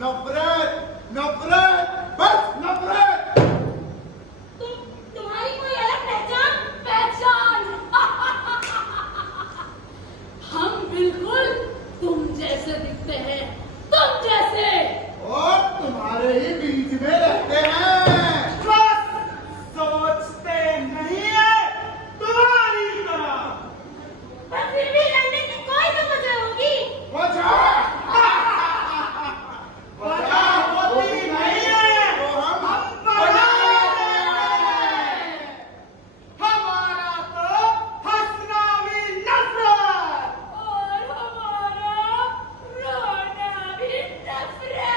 नफरत नफरत बस नफरत। तुम्हारी कोई अलग पहचान हम बिल्कुल तुम जैसे दिखते हैं, तुम जैसे, और तुम्हारे ही बीच में रहते हैं। सोचते नहीं है तुम्हारी तरह। पर फिर भी लड़ने की कोई तो वजह होगी। वजह होती नहीं है तो हम बना देंगे। हमारा तो हंसना भी नफरत और हमारा रोना भी नफरत।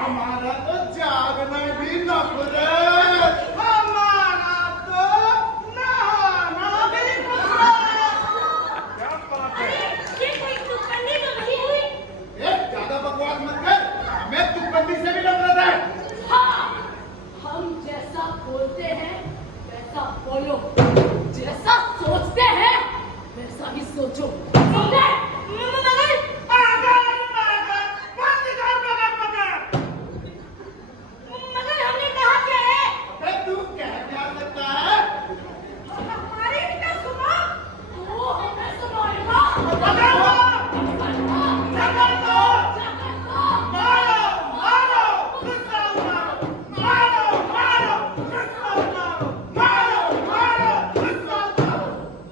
हमारा तो जागना भी नफरत। हमारा तो नहाना भी नफरत। क्या बात अरे है? ये कोई तुक्कड़ी तो नहीं हुई। ज्यादा बकवास मत कर, हमें तुकबंदी से भी नफरत है। हाँ, हम जैसा बोलते हैं वैसा बोलो, जैसा सोचते हैं वैसा ही सोचो। समझे? मगर हमने कहा क्या है? अबे तू कह क्या सकता है? हमारी इतना सुनो, तू हमें सुनाएगा।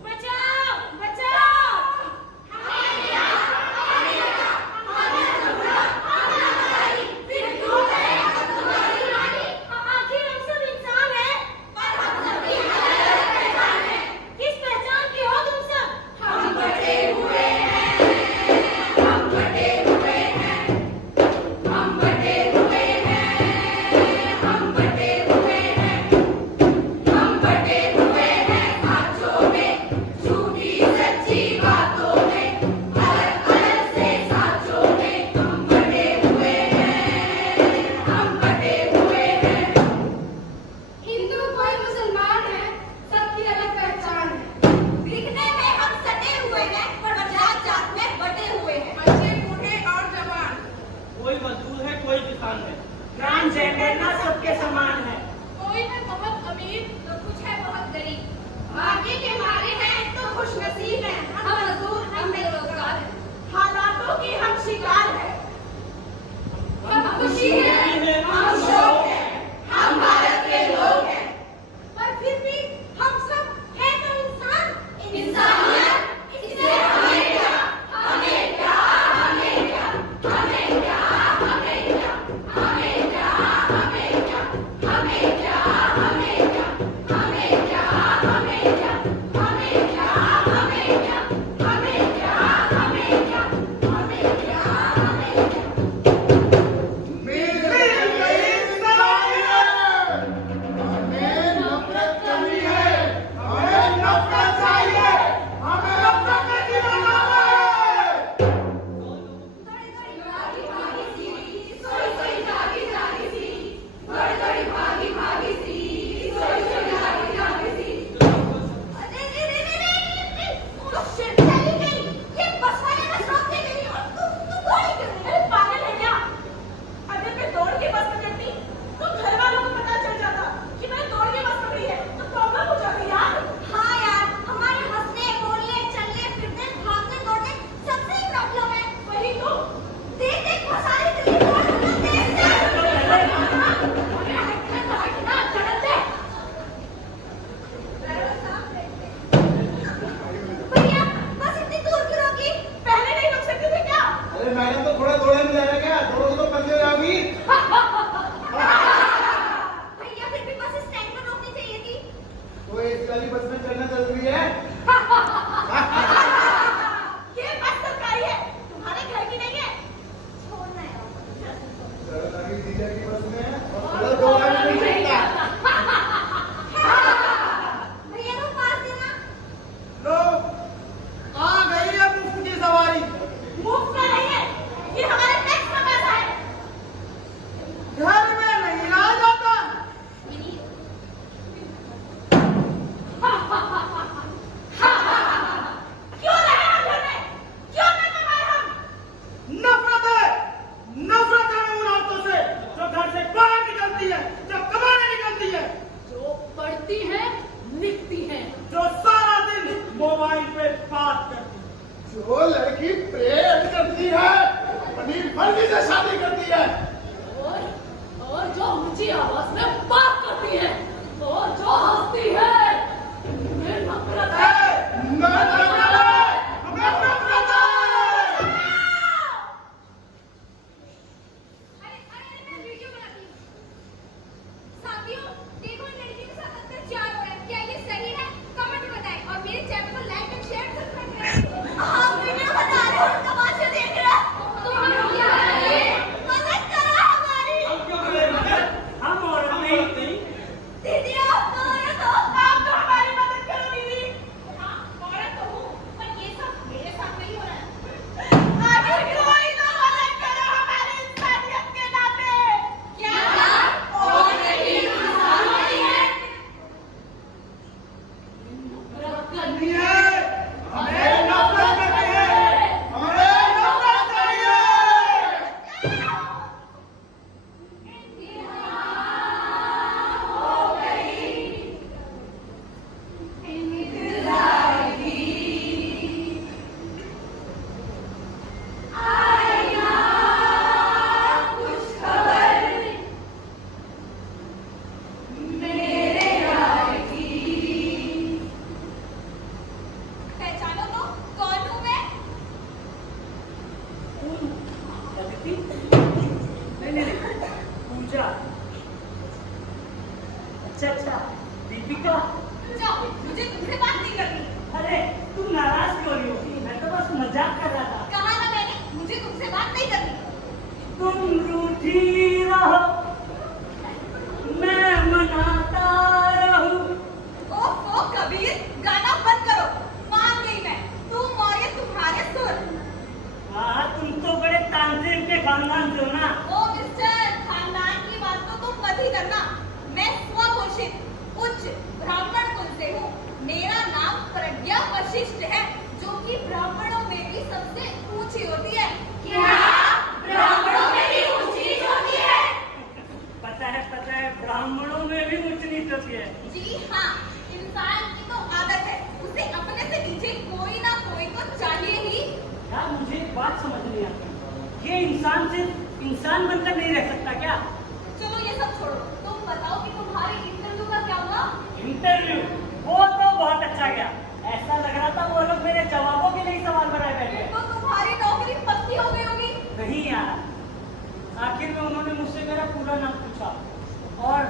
बचाओ, बचाओ। आखिर हम सब इंसान हैं, पर हम सभी अलग पहचान है। किस पहचान के हो तुम सब? हम बटे हुए हैं, हम बटे हुए हैं, हम बटे हुए हैं, हम बटे हुए हैं, हम बटे हुए हैं साँचों में, झूठी सच्ची बातों में, अलग अलग से साँचों में, हम बटे हुए हैं, हम बटे हुए हैं। हिंदू कोई मुसलमान है, सबकी अलग पहचान है। दिखने में हम सटे हुए हैं, पर जात जात में बटे हुए हैं। बच्चे बूढ़े और जवान, कोई मजदूर है, कोई किसान है, ट्रांसजेंडर ना सबके समान है। कोई है बहुत अमीर तो कुछ है बहुत गरीब, भाग्य के मारे हैं तो खुश नसीब हैं। हम मजदूर, हम बेरोजगार हैं, हालातों के हम शिकार हैं। हम खुशी है, हम शोक है, हम भारत के लोग हैं, पर फिर भी हम सब हैं तो इंसान। इंसानियत इससे हमें क्या, हमें क्या, हमें क्या, हमें क्या, हमें क्या, हमें क्या, हमें क्या, हमें क्या, हमें क्या, हमें क्या, हमें क्या, हमें क्या, हमें क्या, हमें क्या, हमें क्या, हमें क्या, हमें क्या। मिल गई इंसानियत। हमें नफरत करनी है, हमें नफरत चाहिए, हमें नफरत का जीवन है। भागी भागी सी, सोई सोई जागी जागी सी, थोड़ी थोड़ी भागी भागी सी, सोई सोई जागी जागी सी। अरे रे रे रे रे, ओ शिट, चली गई। ये बस वाले बस रोक के गई और तू दौड़ी क्यों नहीं? अरे पागल है क्या? अगर मैं दौड़ के बस पकड़ती तो घर वालों को पता चल जाता कि मैंने दौड़ के बस पकड़ी है, तो प्रॉब्लम हो जाती यार। हाँ यार, हमारे हंसने बोलने चलने फिरने भागने दौड़ने सबसे ही प्रॉब्लम है। वही तो, देख देख वो सारी दिल्ली दौड़ हम देखते हैं। भैया बस इतनी दूर क्यों रोकी? पहले नहीं रुक सकते थे क्या? अरे मैडम तो थोड़ा दौड़ने नहीं जा रहा क्या? दौड़ोगे तो पंजे हो जाओगी। भैया फिर भी बस स्टैंड पर रोकनी चाहिए थी। तो एसी वाली बस में चढ़ना जरूरी है। ये बस सरकारी है, तुम्हारे घर की नहीं है। छोड़ना यार। चलो अभी जीजा की बस में और थोड़ा दौड़ना नहीं चाहिए। भैया को पास देना। लो, आ गई है मुफ्त की सवारी। मुफ्त में नहीं है, ये हमारे टैक्स का पैसा है। घर में नहीं रहा जाता। क्यों रहे हम घर में? क्यों न कमाए हम? नफरत है, नफरत है उन औरतों पूजा। अच्छा, दीपिका। जाओ, मुझे तुमसे बात नहीं करनी। अरे तुम नाराज क्यों हो रही हो? मैं तो बस मजाक कर रहा था। कहा ना मैंने, मुझे तुमसे बात नहीं करनी। तुम रूठी रहो, मैं मनाता रहूं। ओहो कबीर, गाना बंद करो। मान गई मैं, तुम और ये तुम्हारे सुर। हाँ, तुम तो बड़े तांत्रिक के खानदान से हो ना। ओ मिस्टर, खानदान की बात तो तुम मत ही करना। मैं स्वघोषित उच्च ब्राह्मण कुल से हूँ। मेरा नाम प्रज्ञा वशिष्ठ है, जो कि ब्राह्मणों में भी सबसे ऊंची होती है। क्या? ब्राह्मणों में भी ऊंची नीच होती है? पता है, ब्राह्मणों में भी ऊंच नीच होती है। जी हाँ, इंसान की तो आदत है, उसे अपने से नीचे कोई ना कोई तो चाहिए ही। यार मुझे एक बात समझ नहीं आती, ये इंसान सिर्फ इंसान बनकर नहीं रह सकता क्या? चलो ये सब छोड़ो, तुम बताओ कि तुम्हारे इंटरव्यू का क्या हुआ? इंटरव्यू वो तो बहुत अच्छा गया। ऐसा लग रहा था वो लोग मेरे जवाबों के लिए सवाल बनाए बैठे। तो तुम्हारी नौकरी पक्की हो गई होगी। नहीं यार, आखिर में उन्होंने मुझसे मेरा पूरा नाम पूछा और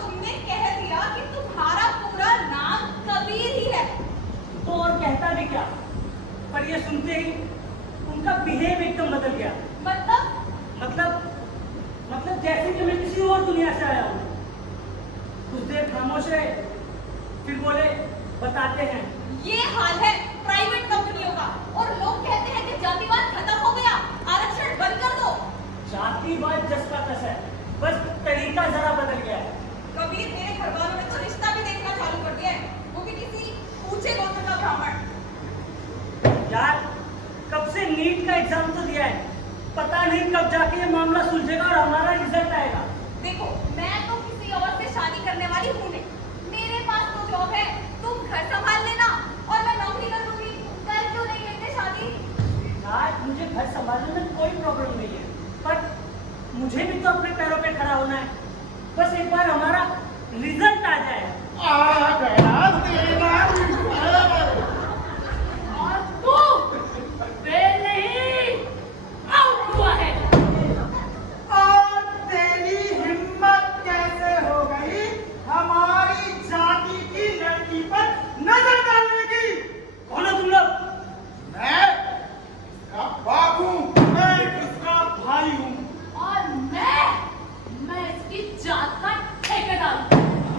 तुमने कह दिया कि तुम्हारा पूरा नाम कबीर ही है। तो और कहता भी क्या, पर ये सुनते ही उनका बिहेव एकदम बदल गया। मतलब जैसे कि मैं किसी और दुनिया से आया हूँ। कुछ देर खामोश रहे, फिर बोले बताते हैं। ये हाल है प्राइवेट कंपनियों का, और लोग कहते हैं कि जातिवाद खत्म हो गया, आरक्षण बंद कर दो। जातिवाद जस का तस है, बस तरीका जरा बदल गया है। कबीर, मेरे घर वालों ने तो रिश्ता भी देखना चालू कर दिया है, वो भी किसी ऊंचे गोत्र का ब्राह्मण। यार कब से नीट का एग्जाम तो दिया है, पता नहीं कब जाके ये मामला सुलझेगा और हमारा रिजल्ट आएगा। देखो, मैं तो किसी और से शादी करने वाली हूँ नहीं। मेरे पास तो जॉब है, तुम घर संभाल लेना और मैं नौकरी कर लूंगी। कर क्यों नहीं लेते शादी? यार मुझे घर संभालने में कोई प्रॉब्लम नहीं है, पर मुझे भी तो अपने पैरों पे खड़ा होना है। बस एक बार हमारा रिजल्ट आ जाए। आ गया तेरा और तू फेल नहीं, आउट हुआ है। और तेरी हिम्मत कैसे हो गई हमारी जाति की लड़की पर नजर डालने की? कौन हो तुम लोग? मैं इसका बाप हूँ, मैं इसका भाई हूँ। और मैं इसकी जात का ठेकेदार हूँ।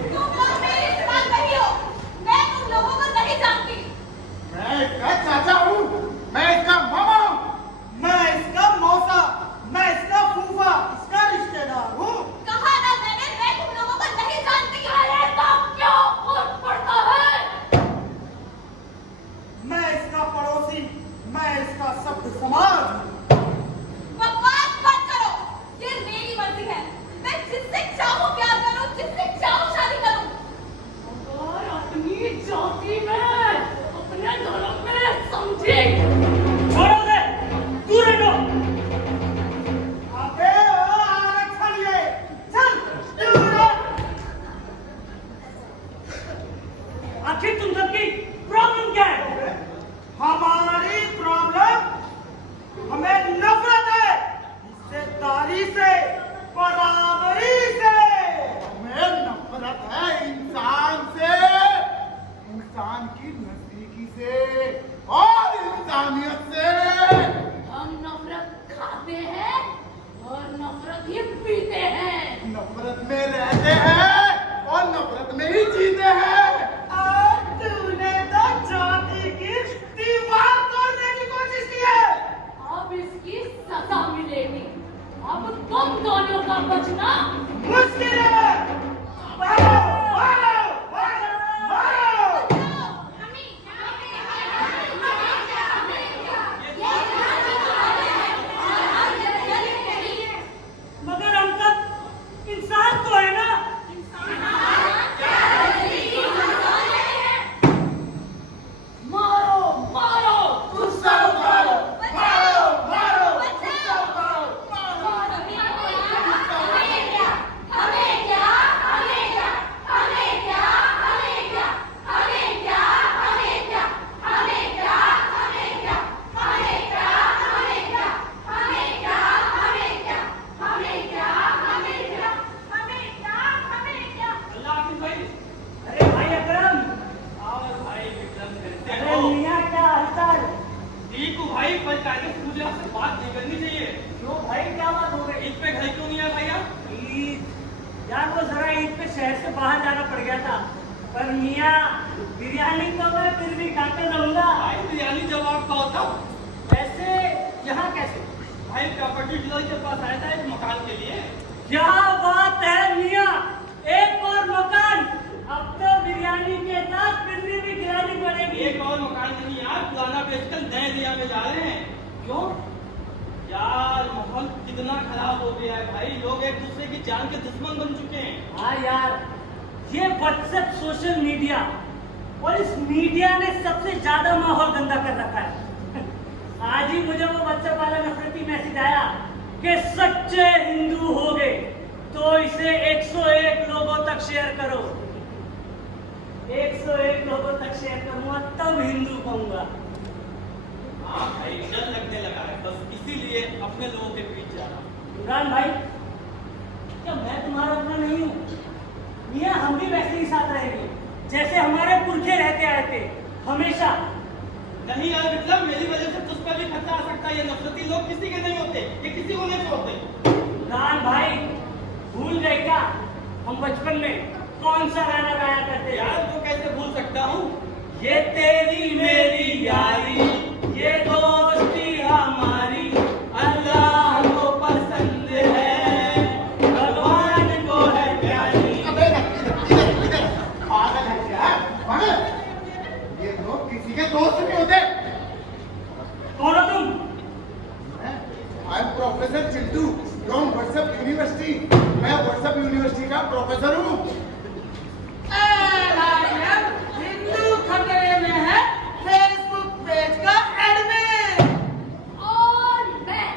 तुम लोग मेरी इस्तेमाल नहीं हो, मैं तुम लोगों को नहीं जानती। मैं इसका चाचा हूँ, मैं इसका मामा हूँ, मैं इसका मौसा, मैं इसका फूफा, इसका रिश्तेदार हूँ। कहा ना मैंने, मैं तुम लोगों को नहीं जानती। अरे तो क्यों फूट पड़ता है? मैं इसका पड़ोसी, मैं इसका सभ्य समाज हूँ। बकवास मत करो, ये मेरी मर्जी है। मैं जिससे चाहूँ प्यार करूँ, जिससे चाहूँ शादी करूँ। और अपनी जाति में, अपने धर्म में समझे। छोड़ो दे, दूर हटो। अबे ओ आरक्षण ये, चल दूर हट। आखिर तुम सबकी प्रॉब्लम क्या है? हमारी प्रॉब्लम, हमें नफरत है हिस्सेदारी से, बराबरी से। हमें नफरत है इंसान से, इंसान की नजदीकी से और इंसानियत से। हम नफरत खाते हैं और नफरत ही पीते हैं। नफरत में रहते हैं और नफरत में ही जीते हैं। और तूने तो जाति की दीवार तोड़ने की कोशिश की है। अब इसकी सजा मिलेगी। अब तुम दोनों का बचना मुश्किल है। मारो, मारो, मारो, मारो। मगर हम सब इंसान तो है ना? मारो मारो, गुस्सा उतारो, मारो, मारो, गुस्सा उतारो, मारो। हमें क्या शहर से बाहर जाना पड़ गया था, पर मियाँ बिरयानी तो मैं फिर भी खाते रहूंगा। भाई बिरयानी जवाब पाओ तब। वैसे यहाँ कैसे? भाई प्रॉपर्टी डीलर के पास आया था एक मकान के लिए। क्या बात है मियाँ, एक और मकान। अब तो बिरयानी के साथ फिर भी गिरानी पड़ेगी। एक और मकान नहीं यार, पुराना बेचकर नए एरिया में जा रहे हैं। क्यों? यार माहौल कितना खराब हो गया है भाई, लोग एक दूसरे की जान के दुश्मन बन चुके हैं। हाँ यार, ये व्हाट्सएप सोशल मीडिया और इस मीडिया ने सबसे ज्यादा माहौल गंदा कर रखा है। आज ही मुझे वो व्हाट्सएप वाला नफरती मैसेज आया कि सच्चे हिंदू हो गए तो इसे 101 लोगों तक शेयर करो। 101 लोगों तक शेयर करूंगा तब हिंदू कहूंगा। हाँ भाई डर लगने लगा है, बस इसीलिए अपने लोगों के बीच जा रहा हूँ। इमरान भाई, क्या मैं तुम्हारा अपना नहीं हूँ? मियाँ हम भी वैसे ही साथ रहेंगे जैसे हमारे पुरखे रहते आए थे हमेशा। नहीं यार विक्रम, मेरी वजह से तुझ पर भी खतरा आ सकता है। ये नफरती लोग किसी के नहीं होते, ये किसी को नहीं छोड़ते। इमरान भाई, भूल गए क्या हम बचपन में कौन सा गाना गाया करते? यार वो कैसे भूल सकता हूँ। ये तेरी मेरी यारी, ये दोस्ती हमारी, अल्लाह को पसंद है, भगवान को है प्यारी। अबे इधर पागल है क्या? पागल? ये लोग किसी के दोस्त नहीं होते। कौन हो तुम? I am professor Chintu from WhatsApp university. मैं व्हाट्सएप यूनिवर्सिटी का प्रोफेसर हूँ। हिंदू खतरे में है, फेसबुक पेज का एडमिन। और मैं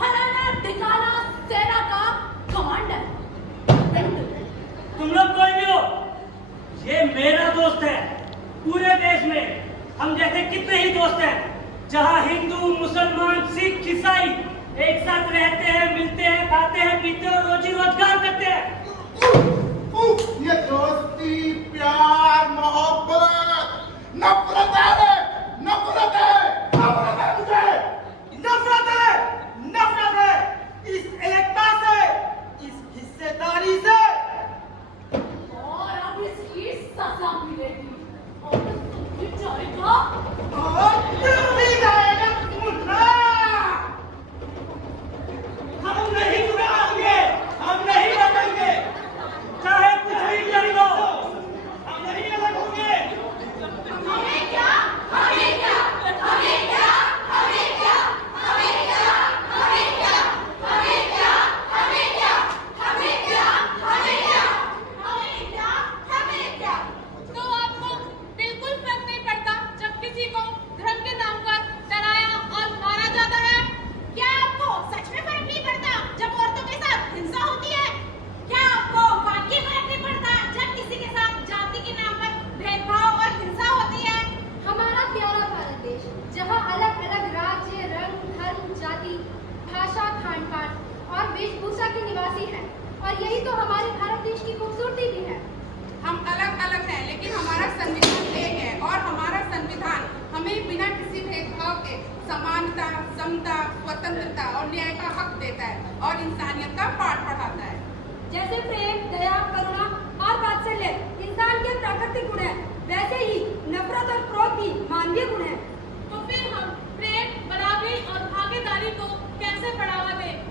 फलाना ढिकाना सेना का कमांडर। तुम लोग कोई भी हो, ये मेरा दोस्त है। पूरे देश में हम जैसे कितने ही दोस्त हैं, जहाँ हिंदू मुसलमान सिख ईसाई एक साथ रहते हैं, मिलते हैं, खाते हैं, पीते हैं और रोजी रोजगार करते हैं। ये दोस्ती प्यार मोहब्बत नफरत है, नफरत है, नफरत है मुझे, नफरत है, नफरत है इस एकता से, इस हिस्सेदारी से। और अब इसकी सजा मिलेगी और तुम भी जाएगा। और तू भी जाएगा मुन्ना। हम नहीं बदलेंगे, हम नहीं बदलेंगे, चाहे कुछ भी कर लो, हम नहीं अलग होंगे। हमें क्या? हमें क्या? हमें क्या? हमें क्या? हमें क्या? हमें क्या? हमें क्या? हमें क्या? हमें क्या? हमें क्या? हमें क्या? हमें क्या? तो आपको बिल्कुल फर्क नहीं पड़ता जब किसी को धर्म के नाम पर डराया और मारा जाता है? क्या आपको सच में फर्क नहीं पड़ता जब औरतों के साथ हिंसा होती है? क्या आपको वाकई फर्क नहीं पड़ता जब किसी के साथ जाति के नाम पर भेदभाव और हिंसा होती है? हमारा प्यारा भारत देश, जहाँ अलग अलग राज्य, रंग, धर्म, जाति, भाषा, खान पान और वेशभूषा के निवासी हैं, और यही तो हमारे भारत देश की खूबसूरती भी है। हम अलग अलग हैं, लेकिन हमारा संविधान एक है और हमारा संविधान हमें बिना किसी भेदभाव के समानता, समता, स्वतंत्रता और न्याय का हक देता है और इंसानियत का पाठ पढ़ाता है। जैसे प्रेम, दया, करुणा और वात्सल्य इंसान के प्राकृतिक गुण हैं, वैसे ही नफरत और क्रोध भी मानवीय गुण हैं। तो फिर हम प्रेम, बराबरी और भागीदारी को कैसे बढ़ावा दें?